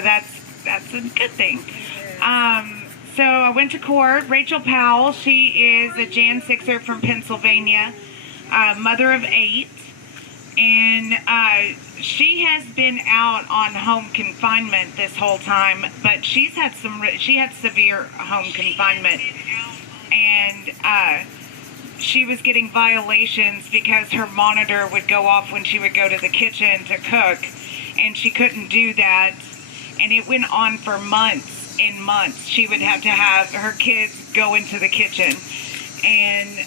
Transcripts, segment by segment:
that's a good thing. So I went to court. Rachel Powell, she is a Jan 6er from Pennsylvania, mother of 8, and she has been out on home confinement this whole time, but she had severe home confinement, and she was getting violations because her monitor would go off when she would go to the kitchen to cook, and she couldn't do that, and it went on for months and months. She would have to have her kids go into the kitchen, and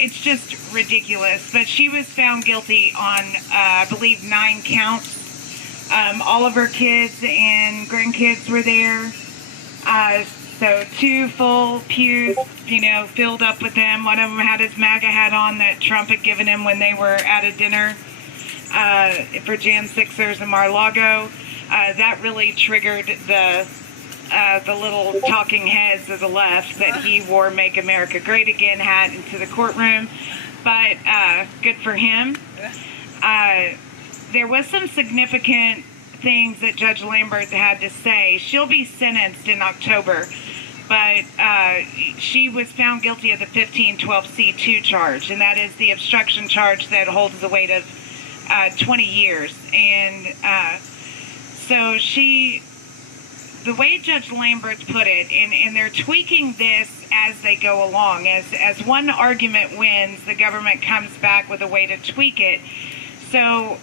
it's just ridiculous. But she was found guilty on I believe 9 counts. All of her kids and grandkids were there, so 2 full pews filled up with them. One of them had his MAGA hat on that Trump had given him when they were at a dinner for Jan 6ers in Mar-a-Lago. That really triggered the little talking heads of the left that he wore "Make America Great Again" hat into the courtroom. But good for him. There was some significant things that Judge Lambert had to say. She'll be sentenced in October, but she was found guilty of the 1512C2 charge, and that is the obstruction charge that holds the weight of 20 years. And so the way Judge Lambert put it, and they're tweaking this as they go along. As one argument wins, the government comes back with a way to tweak it. So,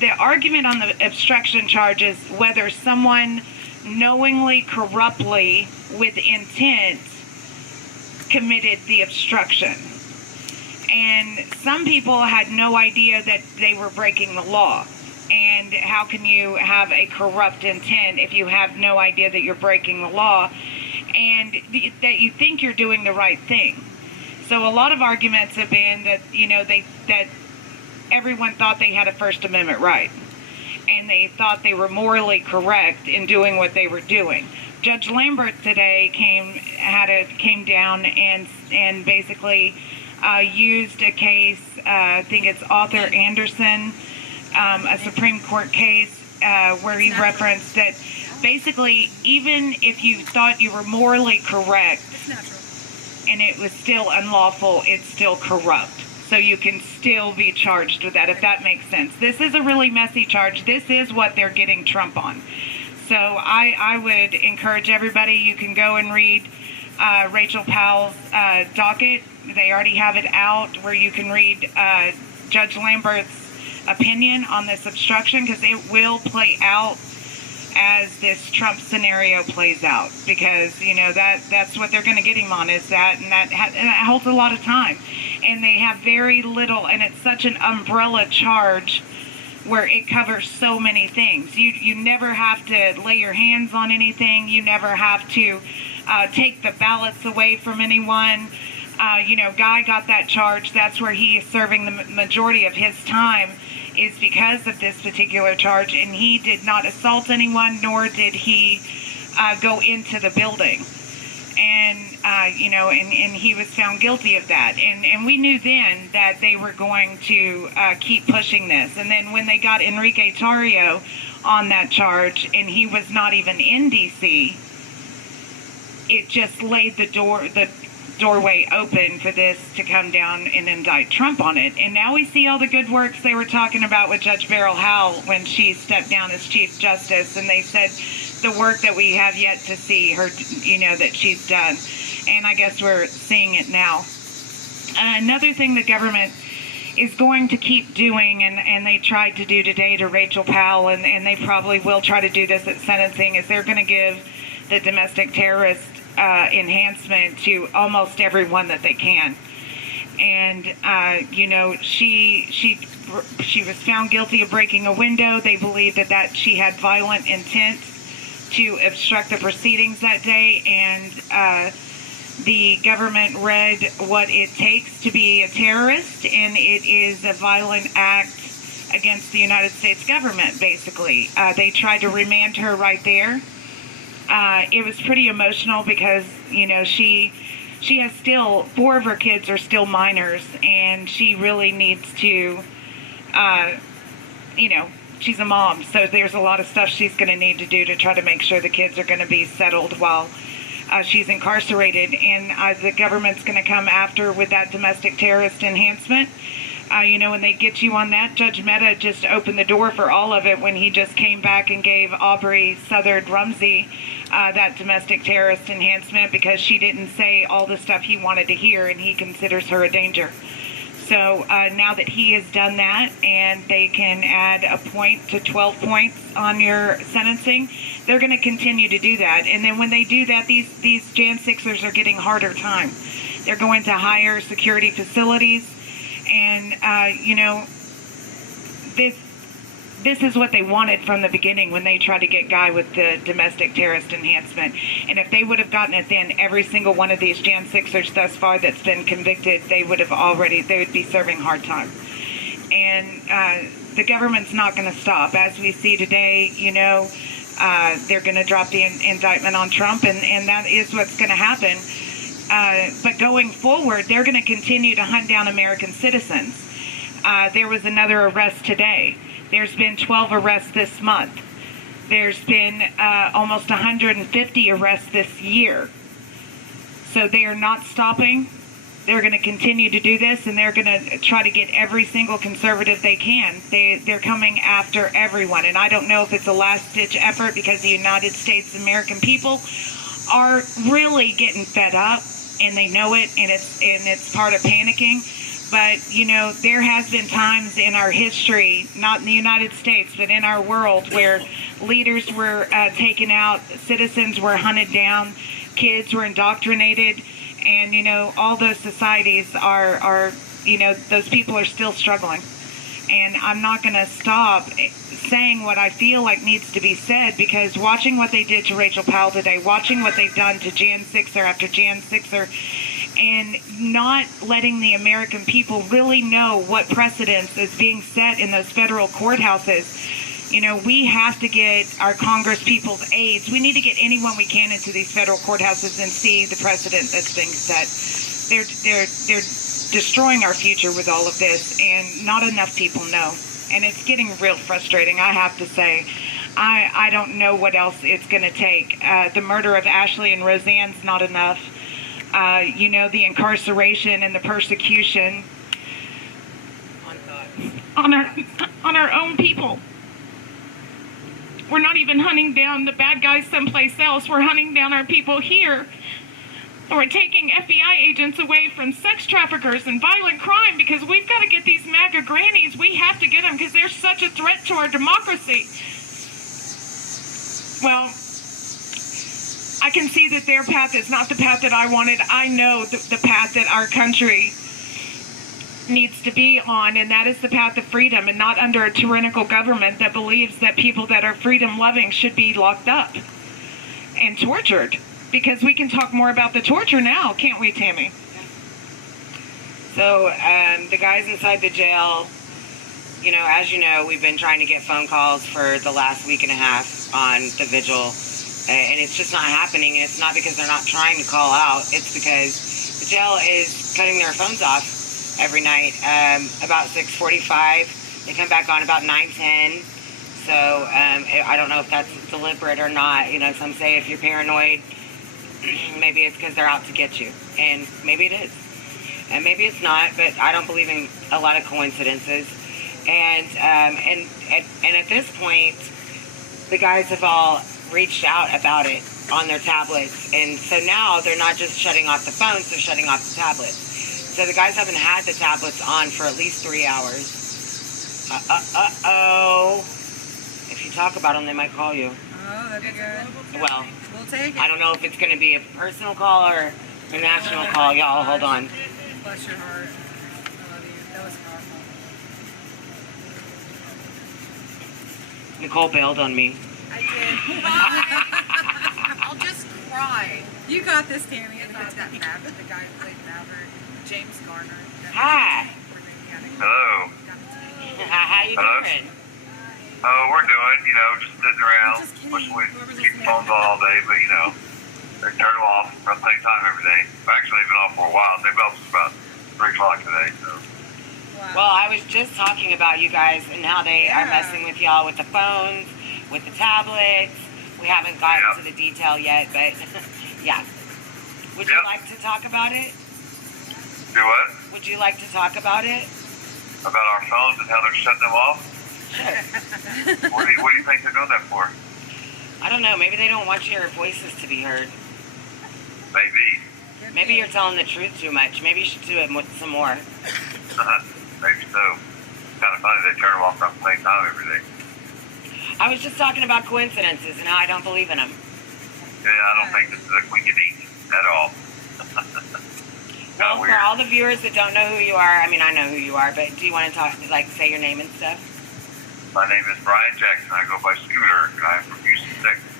the argument on the obstruction charge is whether someone knowingly, corruptly, with intent, committed the obstruction. And some people had no idea that they were breaking the law. And how can you have a corrupt intent if you have no idea that you're breaking the law and that you think you're doing the right thing? So a lot of arguments have been that, that everyone thought they had a First Amendment right, and they thought they were morally correct in doing what they were doing. Judge Lambert today came down and basically used a case, I think it's Arthur Anderson, a Supreme Court case where he referenced that basically even if you thought you were morally correct and it was still unlawful, it's still corrupt. So you can still be charged with that, if that makes sense. This is a really messy charge. This is what they're getting Trump on. So I would encourage everybody, you can go and read Rachel Powell's docket. They already have it out where you can read Judge Lambert's opinion on this obstruction, because it will play out as this Trump scenario plays out, because that's what they're going to get him on, is that, and that holds a lot of time, and they have very little, and it's such an umbrella charge where it covers so many things. You never have to lay your hands on anything. You never have to take the ballots away from anyone. Guy got that charge. That's where he is serving the majority of his time, is because of this particular charge, and he did not assault anyone, nor did he go into the building. And and he was found guilty of that. And we knew then that they were going to keep pushing this. And then when they got Enrique Tarrio on that charge, and he was not even in D.C., it just laid the doorway open for this to come down and indict Trump on it. And now we see all the good works they were talking about with Judge Beryl Howell when she stepped down as Chief Justice, and they said the work that we have yet to see her, that she's done. And I guess we're seeing it now. Another thing the government is going to keep doing, and they tried to do today to Rachel Powell, and they probably will try to do this at sentencing, is they're going to give the domestic terrorist enhancement to almost everyone that they can. And she was found guilty of breaking a window. They believe that she had violent intent to obstruct the proceedings that day, and the government read what it takes to be a terrorist, and it is a violent act against the United States government, basically. They tried to remand her right there. It was pretty emotional because, she has still, 4 of her kids are still minors, and she really needs to, she's a mom, so there's a lot of stuff she's going to need to do to try to make sure the kids are going to be settled while she's incarcerated. And the government's going to come after with that domestic terrorist enhancement. When they get you on that, Judge Mehta just opened the door for all of it when he just came back and gave Aubrey Southard Rumsey that domestic terrorist enhancement because she didn't say all the stuff he wanted to hear, and he considers her a danger. So now that he has done that, and they can add a point to 12 points on your sentencing, they're going to continue to do that. And then when they do that, these Jan 6ers are getting harder time. They're going to higher security facilities. And, this is what they wanted from the beginning when they tried to get Guy with the domestic terrorist enhancement. And if they would have gotten it then, every single one of these Jan 6ers thus far that's been convicted, they would be serving hard time. And the government's not going to stop. As we see today, they're going to drop the indictment on Trump, and that is what's going to happen. But going forward, they're going to continue to hunt down American citizens. There was another arrest today. There's been 12 arrests this month. There's been almost 150 arrests this year. So they are not stopping. They're going to continue to do this, and they're going to try to get every single conservative they can. They're coming after everyone. And I don't know if it's a last-ditch effort because the United States American people are really getting fed up, and they know it, and it's part of panicking. But, there has been times in our history, not in the United States, but in our world, where leaders were taken out, citizens were hunted down, kids were indoctrinated, and, all those societies are those people are still struggling. And I'm not going to stop saying what I feel like needs to be said, because watching what they did to Rachel Powell today, watching what they've done to Jan 6er after Jan 6er, and not letting the American people really know what precedence is being set in those federal courthouses. We have to get our Congress people's aides. We need to get anyone we can into these federal courthouses and see the precedent that's being set. They're destroying our future with all of this, and not enough people know. And it's getting real frustrating, I have to say. I don't know what else it's going to take. The murder of Ashley and Roseanne's not enough. The incarceration and the persecution on our own people. We're not even hunting down the bad guys someplace else. We're hunting down our people here. We're taking FBI agents away from sex traffickers and violent crime because we've got to get these MAGA grannies. We have to get them because they're such a threat to our democracy. Well, I can see that their path is not the path that I wanted. I know the path that our country needs to be on, and that is the path of freedom, and not under a tyrannical government that believes that people that are freedom-loving should be locked up and tortured. Because we can talk more about the torture now, can't we, Tammy? So the guys inside the jail, as you know, we've been trying to get phone calls for the last week and a half on the vigil, and it's just not happening. And it's not because they're not trying to call out. It's because the jail is cutting their phones off every night about 6:45. They come back on about 9:10. So I don't know if that's deliberate or not. Some say if you're paranoid, maybe it's because they're out to get you, and maybe it is, and maybe it's not. But I don't believe in a lot of coincidences. And at this point, the guys have all reached out about it on their tablets, and so now they're not just shutting off the phones; they're shutting off the tablets. So the guys haven't had the tablets on for at least 3 hours. If you talk about them, they might call you. Oh, that'd be good. Well, we'll take it. I don't know if it's going to be a personal call or a national call. Y'all, hold on. Bless your heart. I love you. That was powerful. Nicole bailed on me. I did. I'll just cry. You got this, Tammy. I thought that Maverick, the guy who played Maverick, James Garner. Hi. Hello. How you doing? Oh, we're doing, just sitting around. We keep the phones on all day, but, they turn them off around the same time every day. Actually, they've been off for a while. They've been off since about 3 o'clock today, so. Well, I was just talking about you guys and how they are messing with y'all with the phones, with the tablets. We haven't gotten to the detail yet, but yeah. Would you like to talk about it? Do what? Would you like to talk about it? About our phones and how they're shutting them off? Sure. What do you think they're doing that for? I don't know. Maybe they don't want your voices to be heard. Maybe. Maybe you're telling the truth too much. Maybe you should do it some more. Maybe so. It's kind of funny they turn them off at the same time every day. I was just talking about coincidences and how I don't believe in them. Yeah, I don't think this is a coincidence at all. Well, for all the viewers that don't know who you are, I mean, I know who you are, but do you want to talk, like, say your name and stuff? My name is Brian Jackson. I go by Scooter, and I'm from Houston, Texas.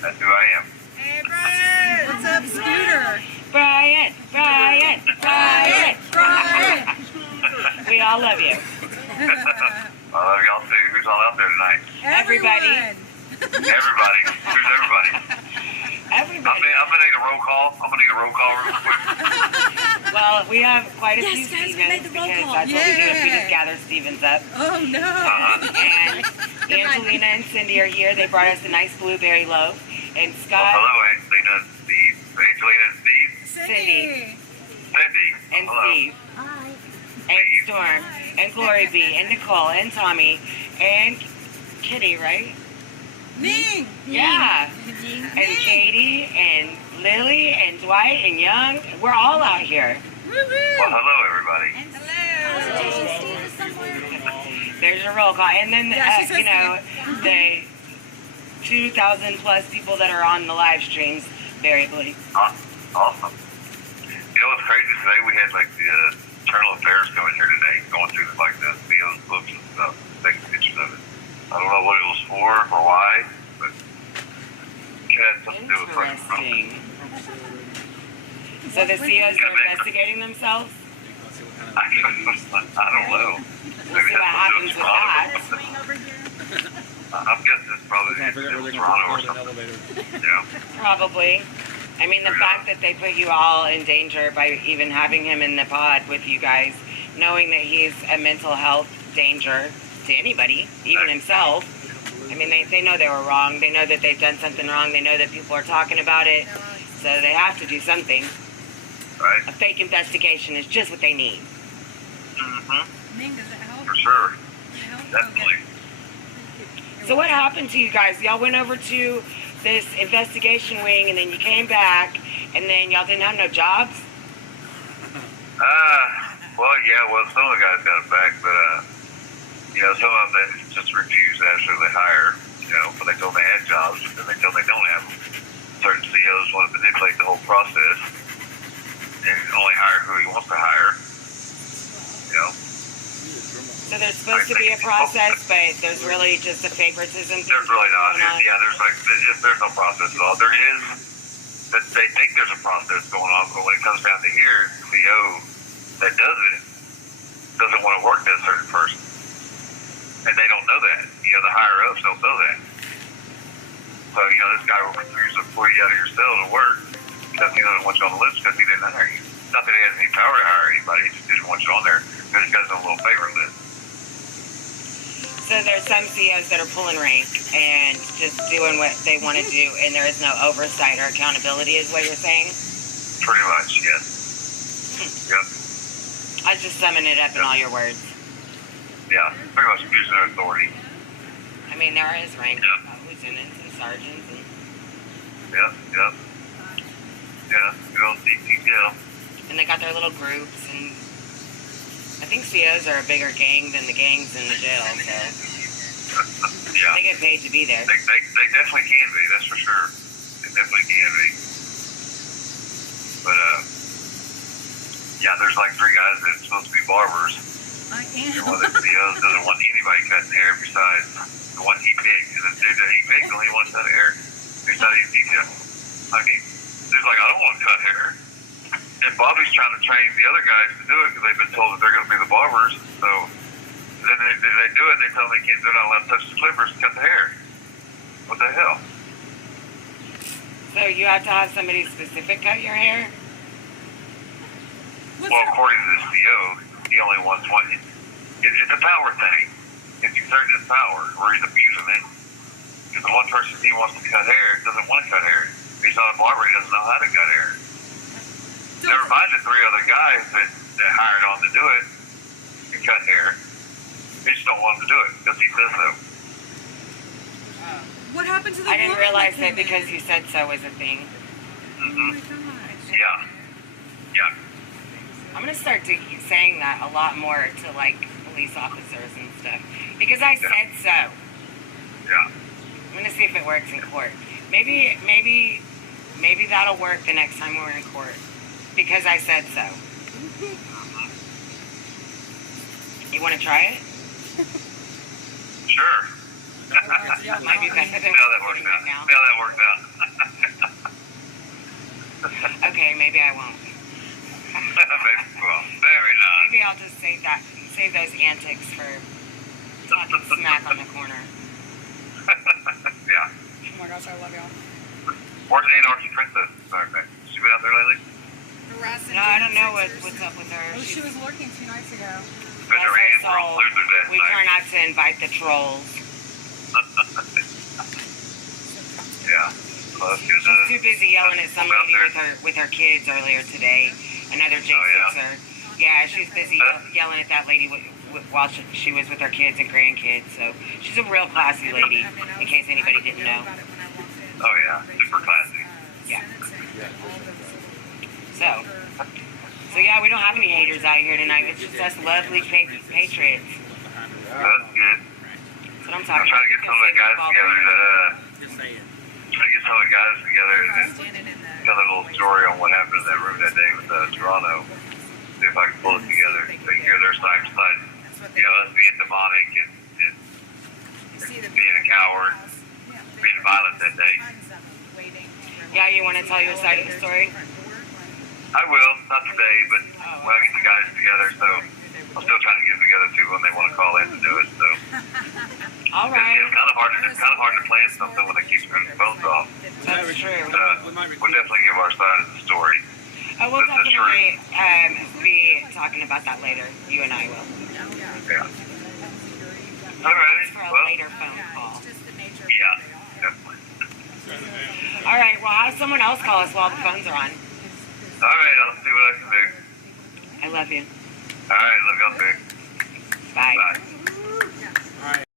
That's who I am. Hey, Brian! What's up, Scooter? Brian! We all love you. I love y'all too. Who's all out there tonight? Everybody. Everybody. Who's everybody? Everybody. I'm gonna need a roll call. real quick. Well, we have quite a few Yes, guys, we Stevens made the roll because call. that's what we do if we just gather Stevens up. Oh, no. And Angelina and Cindy are here. They brought us a nice blueberry loaf. And Scott. Hello, Angelina and Steve. Angelina and Steve. Cindy. And Hello. Steve. And Storm. And Glory B. And Nicole. And Tommy. And Kitty, right? Ning. Yeah. And Katie. And Lily. And Dwight. And Young. We're all out here. Well, hello, everybody. There's your roll call. And then, you know, the 2,000 plus people that are on the live streams, variably. Awesome. You know what's crazy today? We had like the Internal Affairs coming here today, going through like the videos, books and stuff, taking pictures of it. I don't know what it was for or why, but it had something to do with it. Interesting. So the COs are investigating themselves? I don't know. We'll see what happens with that. I'm guessing it's probably Toronto or something. Yeah. Probably. I mean, the fact that they put you all in danger by even having him in the pod with you guys, knowing that he's a mental health danger to anybody, even himself. I mean, they know they were wrong. They know that they've done something wrong. They know that people are talking about it. So they have to do something. Right. A fake investigation is just what they need. Mm-hmm. Ning, does it help? For sure. Definitely. So what happened to you guys? Y'all went over to this investigation wing, and then you came back, and then y'all didn't have no jobs? Well, some of the guys got it back, but, some of them they just refused to actually hire, but they told them they had jobs, and they told them they don't have them. Certain CEOs want to manipulate the whole process and only hire who he wants to hire, So there's supposed to be a process, but there's really just a favoritism. There's really not. There's no process at all. There is, that they think there's a process going on, but when it comes down to here, the CEO that doesn't want to work that certain person. And they don't know that. The higher-ups don't know that. So, this guy will refuse to pull you out of your cell to work because he doesn't want you on the list because he didn't hire you. Not that he has any power to hire anybody, he just didn't want you on there because he's got his own little favorite list. So there's some CEOs that are pulling rank and just doing what they want to do, and there is no oversight or accountability, is what you're saying? Pretty much, yes. Yep. I was just summing it up in all your words. Yeah, pretty much abusing their authority. I mean, there is rank, lieutenants and sergeants. And... Yeah. Good old detail. And they got their little groups, and I think COs are a bigger gang than the gangs in the jail, so yeah. They get paid to be there. They definitely can be, that's for sure. They definitely can be. But, there's like 3 guys that are supposed to be barbers. I am. One of the CEOs doesn't want anybody cutting hair besides the one he picked. And the dude that he picked only wants that hair. He's not even detail. He's like, I don't want to cut hair. And Bobby's trying to train the other guys to do it because they've been told that they're going to be the barbers. So then they do it and they tell them they're not allowed to touch the clippers and cut the hair. What the hell? So you have to have somebody specific cut your hair? Well, according to the CEO, he only wants one. It's a power thing. It's exerting his power, or he's abusing it. Because the one person he wants to cut hair doesn't want to cut hair. He's not a barber. He doesn't know how to cut hair. Never mind the 3 other guys that hired on to do it to cut hair. They just don't want him to do it because he says so. What happened to the I didn't woman realize came that because in? you said so was a thing. Oh my gosh. Yeah. Yeah. I'm gonna start saying that a lot more to like police officers and stuff because I said so. Yeah. I'm gonna see if it works in court. Maybe that'll work the next time we're in court because I said so. You want to try it? Sure. Might be better than See how that works out. now. See how that works out. Okay, maybe I won't. Well, very nice. Maybe I'll just save those antics for talking smack on the corner. Yeah. Oh my gosh, I love y'all. Where's Anarchy Princess? Sorry, she been out there lately? Harassing No, I don't know Gen Xers. what's up with her. Oh, she was lurking 2 nights ago. There's Bless her her hands were soul. losers last We try night. not to invite the trolls. Yeah. Well, that's good. She's too busy yelling at some lady with her kids earlier today. Another J6er. Yeah, she's busy yelling at that lady while she was with her kids and grandkids. So she's a real classy lady. In case anybody didn't know. Oh yeah, super classy. Yeah. So yeah, we don't have any haters out here tonight. It's just us lovely patriots. That's good. That's what I'm I'm talking trying to get about. some of the guys together Just saying. trying to get some of the guys together and Standing in the tell a little story on what happened in that room that day with Toronto. See if I can pull it together. They can hear their side by side. that's what You know, us being demonic and you see the being a coward, being violent that day. Yeah, you want to tell your side of the story? I will, not today, but when I get the guys together, so I'm still trying to get together too when they want to call in to do it. So All right. it's kind of hard to plan something when they keep turning the phones off. That's true. We'll definitely give our side of the story. Oh, we'll That's definitely be talking about that later. You and I will. Yeah. Alrighty. For a Well, later phone call. yeah, definitely. All right. Well, have someone else call us while the phones are on. Alright, I'll see what I can do. I love you. Alright, love y'all too. Bye. Bye.